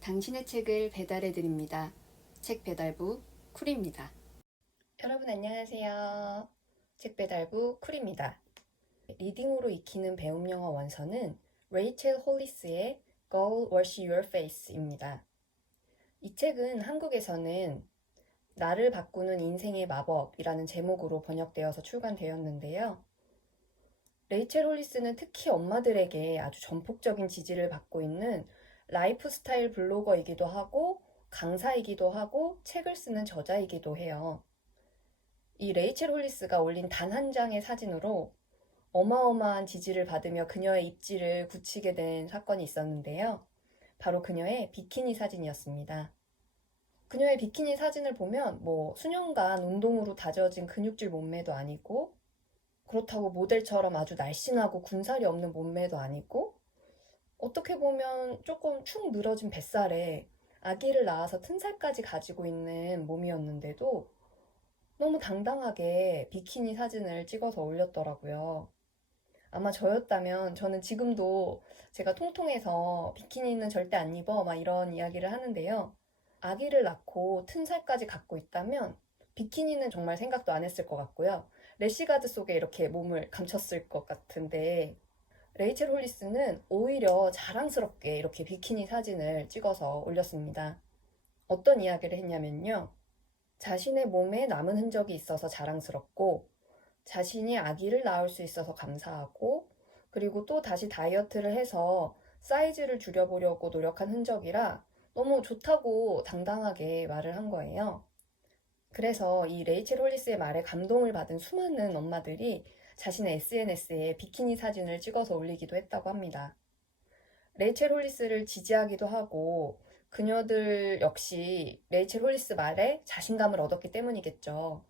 당신의 책을 배달해 드립니다. 책 배달부 쿨입니다. 여러분 안녕하세요. 책 배달부 쿨입니다. 리딩으로 익히는 배움 영어 원서는 레이첼 홀리스의 Go Wash Your Face입니다. 이 책은 한국에서는 나를 바꾸는 인생의 마법이라는 제목으로 번역되어서 출간되었는데요. 레이첼 홀리스는 특히 엄마들에게 아주 전폭적인 지지를 받고 있는 라이프스타일 블로거이기도 하고 강사이기도 하고 책을 쓰는 저자이기도 해요. 이 레이첼 홀리스가 올린 단 한 장의 사진으로 어마어마한 지지를 받으며 그녀의 입지를 굳히게 된 사건이 있었는데요. 바로 그녀의 비키니 사진이었습니다. 그녀의 비키니 사진을 보면 수년간 운동으로 다져진 근육질 몸매도 아니고 그렇다고 모델처럼 아주 날씬하고 군살이 없는 몸매도 아니고 어떻게 보면 조금 축 늘어진 뱃살에 아기를 낳아서 튼살까지 가지고 있는 몸이었는데도 너무 당당하게 비키니 사진을 찍어서 올렸더라고요. 아마 저였다면 저는 지금도 제가 통통해서 비키니는 절대 안 입어 막 이런 이야기를 하는데요. 아기를 낳고 튼살까지 갖고 있다면 비키니는 정말 생각도 안 했을 것 같고요. 래시가드 속에 이렇게 몸을 감췄을 것 같은데 레이첼 홀리스는 오히려 자랑스럽게 이렇게 비키니 사진을 찍어서 올렸습니다. 어떤 이야기를 했냐면요. 자신의 몸에 남은 흔적이 있어서 자랑스럽고 자신이 아기를 낳을 수 있어서 감사하고 그리고 또 다시 다이어트를 해서 사이즈를 줄여보려고 노력한 흔적이라 너무 좋다고 당당하게 말을 한 거예요. 그래서 이 레이첼 홀리스의 말에 감동을 받은 수많은 엄마들이 자신의 SNS에 비키니 사진을 찍어서 올리기도 했다고 합니다. 레이첼 홀리스를 지지하기도 하고 그녀들 역시 레이첼 홀리스 말에 자신감을 얻었기 때문이겠죠.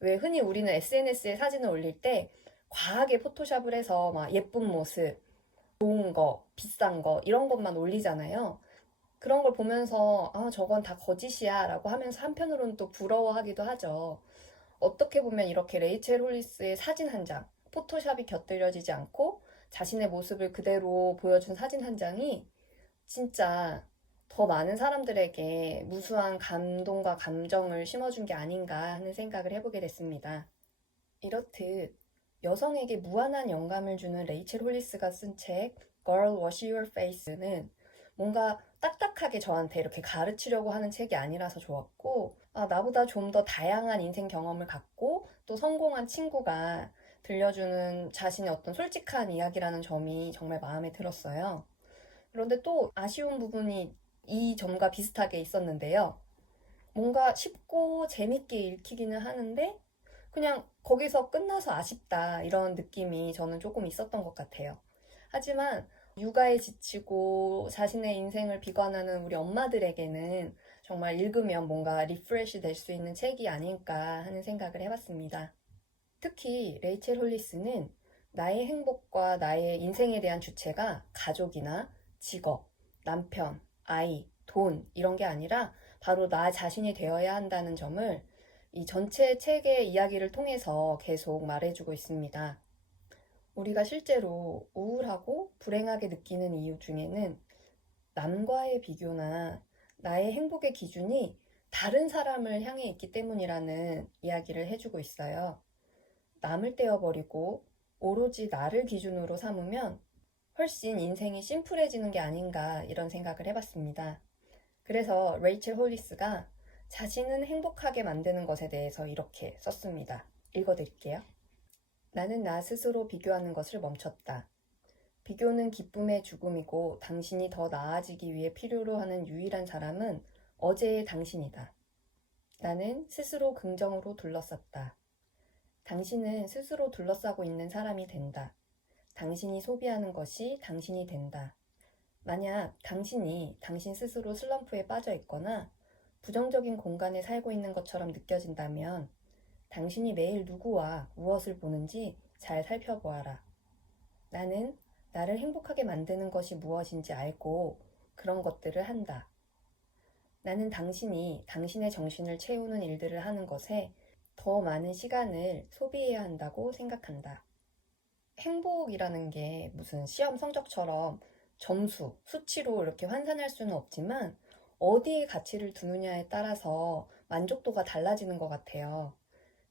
왜 흔히 우리는 SNS에 사진을 올릴 때 과하게 포토샵을 해서 막 예쁜 모습, 좋은 거, 비싼 거 이런 것만 올리잖아요. 그런 걸 보면서 저건 다 거짓이야 라고 하면서 한편으로는 또 부러워하기도 하죠. 어떻게 보면 이렇게 레이첼 홀리스의 사진 한 장, 포토샵이 곁들여지지 않고 자신의 모습을 그대로 보여준 사진 한 장이 진짜 더 많은 사람들에게 무수한 감동과 감정을 심어준 게 아닌가 하는 생각을 해보게 됐습니다. 이렇듯 여성에게 무한한 영감을 주는 레이첼 홀리스가 쓴 책 Girl Wash Your Face는 뭔가 딱딱하게 저한테 이렇게 가르치려고 하는 책이 아니라서 좋았고 나보다 좀 더 다양한 인생 경험을 갖고 또 성공한 친구가 들려주는 자신의 어떤 솔직한 이야기라는 점이 정말 마음에 들었어요. 그런데 또 아쉬운 부분이 이 점과 비슷하게 있었는데요. 뭔가 쉽고 재밌게 읽히기는 하는데 그냥 거기서 끝나서 아쉽다 이런 느낌이 저는 조금 있었던 것 같아요. 하지만 육아에 지치고 자신의 인생을 비관하는 우리 엄마들에게는 정말 읽으면 뭔가 리프레시 될 수 있는 책이 아닐까 하는 생각을 해봤습니다. 특히 레이첼 홀리스는 나의 행복과 나의 인생에 대한 주체가 가족이나 직업, 남편, 아이, 돈 이런 게 아니라 바로 나 자신이 되어야 한다는 점을 이 전체 책의 이야기를 통해서 계속 말해주고 있습니다. 우리가 실제로 우울하고 불행하게 느끼는 이유 중에는 남과의 비교나 나의 행복의 기준이 다른 사람을 향해 있기 때문이라는 이야기를 해주고 있어요. 남을 떼어버리고 오로지 나를 기준으로 삼으면 훨씬 인생이 심플해지는 게 아닌가 이런 생각을 해봤습니다. 그래서 레이첼 홀리스가 자신은 행복하게 만드는 것에 대해서 이렇게 썼습니다. 읽어드릴게요. 나는 나 스스로 비교하는 것을 멈췄다. 비교는 기쁨의 죽음이고 당신이 더 나아지기 위해 필요로 하는 유일한 사람은 어제의 당신이다. 나는 스스로 긍정으로 둘러쌌다. 당신은 스스로 둘러싸고 있는 사람이 된다. 당신이 소비하는 것이 당신이 된다. 만약 당신이 당신 스스로 슬럼프에 빠져 있거나 부정적인 공간에 살고 있는 것처럼 느껴진다면 당신이 매일 누구와 무엇을 보는지 잘 살펴보아라. 나는 나를 행복하게 만드는 것이 무엇인지 알고 그런 것들을 한다. 나는 당신이 당신의 정신을 채우는 일들을 하는 것에 더 많은 시간을 소비해야 한다고 생각한다. 행복이라는 게 무슨 시험 성적처럼 점수, 수치로 이렇게 환산할 수는 없지만 어디에 가치를 두느냐에 따라서 만족도가 달라지는 것 같아요.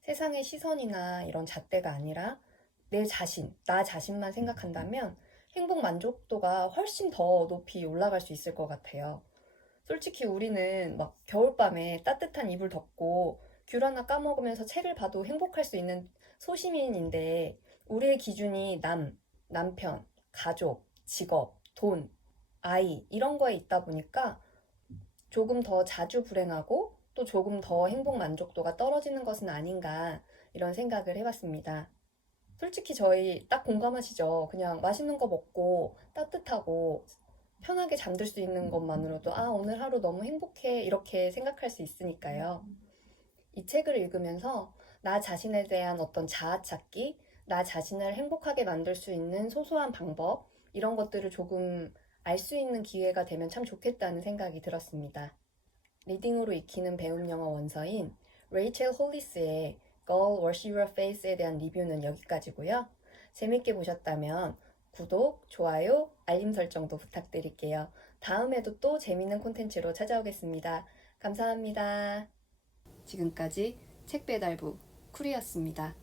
세상의 시선이나 이런 잣대가 아니라 내 자신, 나 자신만 생각한다면 행복 만족도가 훨씬 더 높이 올라갈 수 있을 것 같아요. 솔직히 우리는 막 겨울밤에 따뜻한 이불 덮고 귤 하나 까먹으면서 책을 봐도 행복할 수 있는 소시민인데 우리의 기준이 남편, 가족, 직업, 돈, 아이 이런 거에 있다 보니까 조금 더 자주 불행하고 또 조금 더 행복 만족도가 떨어지는 것은 아닌가 이런 생각을 해봤습니다. 솔직히 저희 딱 공감하시죠? 그냥 맛있는 거 먹고 따뜻하고 편하게 잠들 수 있는 것만으로도 아, 오늘 하루 너무 행복해 이렇게 생각할 수 있으니까요. 이 책을 읽으면서 나 자신에 대한 어떤 자아 찾기, 나 자신을 행복하게 만들 수 있는 소소한 방법 이런 것들을 조금 알 수 있는 기회가 되면 참 좋겠다는 생각이 들었습니다. 리딩으로 익히는 배움 영어 원서인 레이첼 홀리스의 Girl, Wash Your Face에 대한 리뷰는 여기까지고요. 재밌게 보셨다면 구독, 좋아요, 알림 설정도 부탁드릴게요. 다음에도 또 재밌는 콘텐츠로 찾아오겠습니다. 감사합니다. 지금까지 책배달부 쿨이었습니다.